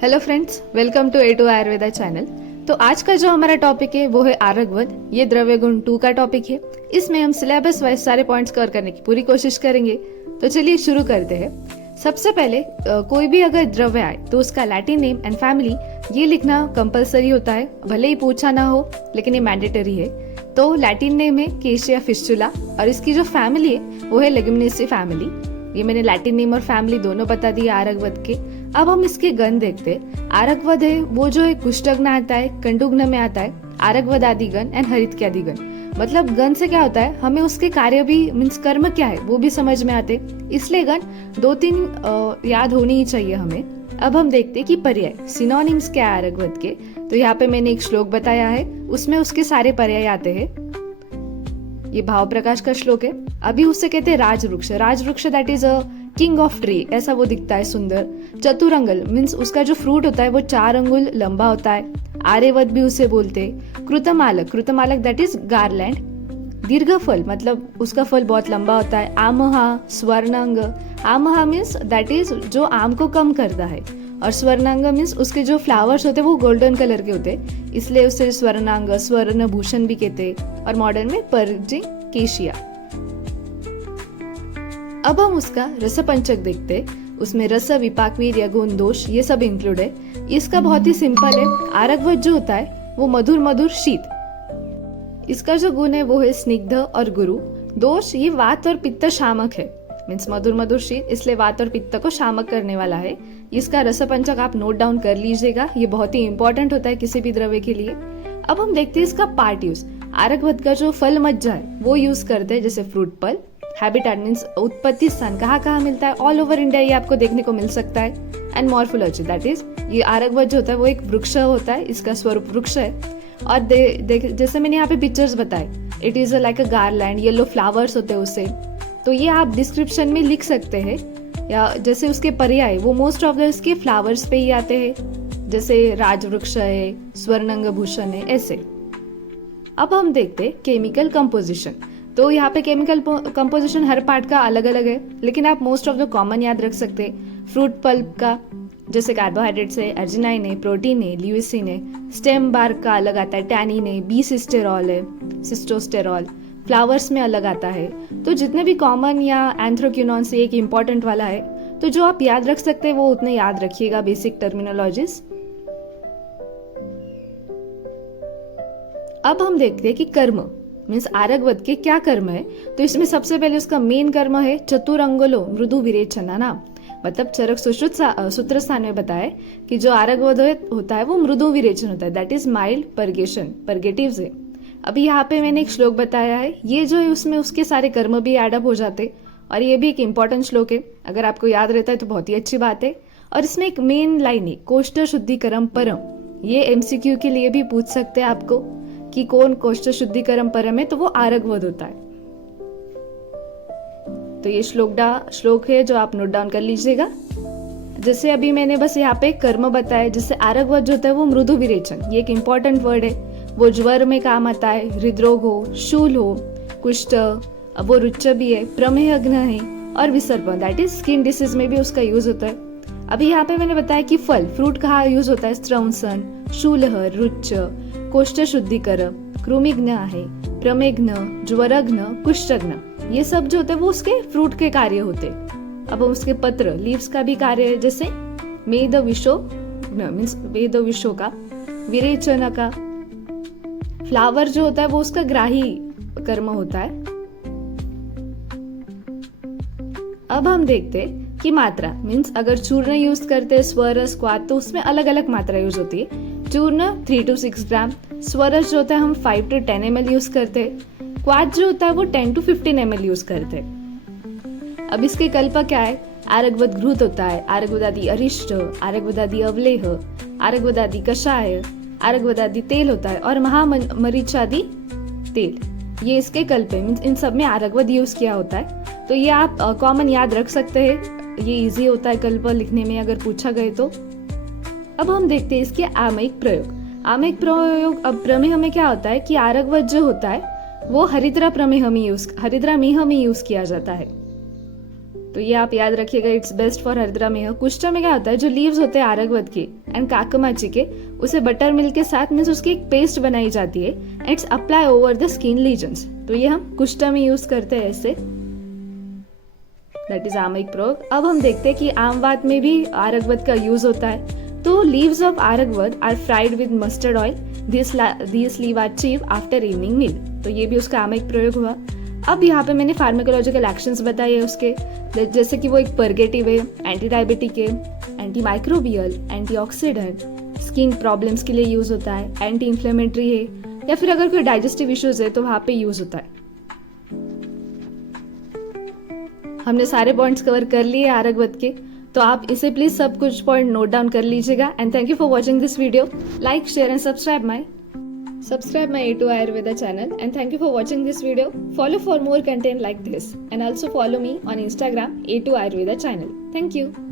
Hello friends, welcome to A2 Ayurveda channel. तो आज का जो हमारा टॉपिक है वो है आरगवद। ये द्रव्य गुण 2 का टॉपिक है। इसमें हम सिलेबस वाइज सारे पॉइंट्स कवर करने की पूरी कोशिश करेंगे। तो चलिए शुरू करते हैं। सबसे पहले कोई भी अगर द्रव्य आए तो उसका लैटिन नेम एंड फैमिली ये लिखना कंपलसरी होता है, भले ही पूछा ना हो लेकिन ये मैंडेटरी है। तो लैटिन नेम है केशिया फिस्टुला और इसकी जो फैमिली है वो है लेगुमिनेसी फैमिली। ये मैंने लैटिन नेम और फैमिली दोनों बता दिया आरगवद के। अब हम इसके गण देखते हैं। आरगवद है वो जो है कुष्ठग्न आता है, कंडुग्न में आता है, आरगवद आदि गण एंड हरितक्यादि गण। मतलब गण से क्या होता है, हमें उसके कार्य भी मीन्स कर्म क्या है वो भी समझ में आते, इसलिए गण 2-3 याद होनी ही चाहिए हमें। अब हम देखते हैं कि पर्याय सिनोनिम्स क्या है आरगवद के। तो यहाँ पे मैंने एक श्लोक बताया है, उसमें उसके सारे पर्याय आते हैं। ये भाव प्रकाश का श्लोक है। अभी उससे कहते हैं राजवृक्ष। राजवृक्ष that is a king of tree, ऐसा वो दिखता है सुंदर। चतुरंगल मीन्स उसका जो फ्रूट होता है वो 4 अंगुल लंबा होता है। आर्यवत भी उसे बोलते हैं। कृतमालक, कृतमालक दैट इज गार्लैंड। दीर्घ फल मतलब उसका फल बहुत लंबा होता है। आमहा, स्वर्णांग। आमहा मीन्स दैट इज जो आम को कम करता है, और स्वर्णांग मीन्स उसके जो फ्लावर्स होते हैं वो गोल्डन कलर के होते हैं, इसलिए उसे स्वर्णांग, स्वर्ण भूषण भी कहते हैं, और मॉडर्न में पर्जिंग केशिया। अब हम उसका रसपंचक देखते। उसमें रस, विपाक, वीर्य, गुण, दोष ये सब इंक्लूड है। इसका बहुत ही सिंपल है। आरगवद जो होता है वो मधुर मधुर शीत। इसका जो गुण है वो है स्निग्ध और गुरु। दोष ये वात और पित्त शामक है, मीन्स मधुर मधुर शीत इसलिए वात और पित्त को शामक करने वाला है। इसका रसपंचक आप नोट डाउन कर लीजिएगा, ये बहुत ही इंपॉर्टेंट होता है किसी भी द्रव्य के लिए। अब हम देखते हैं इसका पार्ट यूज। आरगवद का जो फल मज्जा है वो यूज करते हैं, जैसे फ्रूट पल्प। हैबिटेट मीन्स उत्पत्ति स्थान कहाँ कहाँ मिलता है, ऑल ओवर इंडिया ये आपको देखने को मिल सकता है। एंड मॉर्फोलॉजी दैट इज ये आरगवद जो होता है वो एक वृक्ष होता है, इसका स्वरूप वृक्ष है। और जैसे मैंने यहाँ पे पिक्चर्स बताए, it is like a garland, yellow flowers होते हैं उससे। तो ये आप डिस्क्रिप्शन में लिख सकते हैं, या जैसे उसके पर्याय वो मोस्ट ऑफ द इसके फ्लावर्स पे ही आते हैं, जैसे राजवृक्ष है, स्वर्णंग भूषण है, ऐसे। अब हम देखते केमिकल कंपोजिशन। तो यहाँ पे केमिकल कंपोजिशन हर पार्ट का अलग अलग है, लेकिन आप मोस्ट ऑफ द कॉमन याद रख सकते हैं। फ्रूट पल्प का जैसे कार्बोहाइड्रेट्स है, अर्जिनाइन है, प्रोटीन है, ल्यूसिन है। स्टेम बार्क का अलग आता है, टैनिन है, बी सिस्टेरॉल है, सिस्टोस्टेरॉल। फ्लावर्स में अलग आता है। तो जितने भी कॉमन या एंथ्रोक्विनोन से एक इम्पॉर्टेंट वाला है, तो जो आप याद रख सकते हैं वो उतने याद रखिएगा, बेसिक टर्मिनोलॉजीज। अब हम देखते हैं कि कर्म मीन्स आरगवद के क्या कर्म है। तो इसमें सबसे पहले उसका मेन कर्म है चतुरंगलो मृदु विरेचना नाम। मतलब चरक सूत्र स्थान में बताया कि जो आरगवद होता है वो मृदु विरेचन होता है, that is mild purgation, purgatives है। अभी यहाँ पे मैंने एक श्लोक बताया है, ये जो है उसमें उसके सारे कर्म भी एडअप हो जाते, और ये भी एक इंपॉर्टेंट श्लोक है। अगर आपको याद रहता है तो बहुत ही अच्छी बात है। और इसमें एक मेन लाइन है कोष्ठ शुद्धिकरम परम। ये एमसीक्यू के लिए भी पूछ सकते हैं आपको कि कौन कोष्ठ शुद्धिकरम परम है, तो वो आरगवद होता है। तो ये श्लोक है जो आप नोट डाउन कर लीजिएगा। जैसे अभी मैंने बस यहाँ पे कर्म बताया, जैसे आरगवद जो होता है वो मृदु विरेचन, ये एक इंपॉर्टेंट वर्ड है। वो ज्वर में काम आता है, हृदरोग हो, शूल हो, कुष्ठ, वो रुच्च भी है, प्रमेहग्न है, और विसर्प दैट इज स्किन डिसीज में भी उसका यूज होता है। अभी यहाँ पे मैंने बताया कि फल फ्रूट कहाँ यूज होता है, स्त्रंसन, शूलह, रुच्च, कोष्ठ शुद्धिकर, कृमिघ्न आहे, प्रमेघ्न, ज्वरघ्न, कुष्ठघ्न, ये सब जो होते हैं वो उसके फ्रूट के कार्य होते। अब उसके पत्र लीव्स का भी कार्य है, जैसे मेद विशो मीन्स वेद विशो का, विरेचन का। फ्लावर जो होता है वो उसका ग्राही कर्म होता है। अब हम देखते कि मात्रा मीन्स अगर चूर्ण यूज करते हैं, स्वरस, क्वाथ, तो उसमें अलग अलग मात्रा यूज होती है। चूर्ण 3 to 6 ग्राम, स्वरस जो होता है हम 5 to 10 ml यूज करते हैं, क्वाथ जो होता है वो 10 to 15 ml यूज करते हैं। अब इसके कल्प क्या है, आरगवद घृत होता है, आरगवदादि अरिष्ट, आरगवदादि अवलेह, आरगवदादि कषाय, आरगवदादि तेल होता है, और महामरीचादि तेल, ये इसके कल्प है। मीन्स इन सब में आरगवद यूज किया होता है। तो ये आप कॉमन याद रख सकते हैं, ये इजी होता है कल्प लिखने में अगर पूछा गए तो। अब हम देखते हैं इसके आमयिक प्रयोग। आमयिक प्रयोग, अब प्रमेह में क्या होता है कि आरगवद जो होता है वो हरिद्रा मेह में यूज किया जाता है। तो ये आप याद रखिएगा, इट्स बेस्ट फॉर हरद्रामेह। कुष्ठ में क्या होता है, जो लीव्स होते हैं आरगवद के एंड काकमाची के, उसे बटर मिल्क के साथ मीन्स उसकी एक पेस्ट बनाई जाती है and it's apply over the skin lesions. तो ये हम कुष्ठ में यूज करते हैं ऐसे, दैट इज आमयिक प्रयोग। अब हम देखते हैं कि आमवात में भी आरगवद का यूज होता है। तो लीव्स ऑफ आरगवद are fried with mustard oil, this leave are cheap after evening meal. तो ये भी उसका आमयिक प्रयोग हुआ। अब यहाँ पे मैंने फार्माकोलॉजिकल एक्शंस बताए हैं उसके, जैसे कि वो एक परगेटिव है, एंटी डायबिटिक है, anti microbial, antioxidant, skin problems के लिए यूज होता है, एंटी इंफ्लेमेटरी है, या फिर अगर कोई डाइजेस्टिव इश्यूज है तो वहाँ पे यूज होता है। हमने सारे पॉइंट्स कवर कर लिए आरगवद के, तो आप इसे प्लीज सब कुछ पॉइंट नोट डाउन कर लीजिएगा। And thank you for watching this video. Like, share and subscribe my A2 Ayurveda channel, and thank you for watching this video. Follow for more content like this, and also follow me on Instagram A2 Ayurveda channel. Thank you.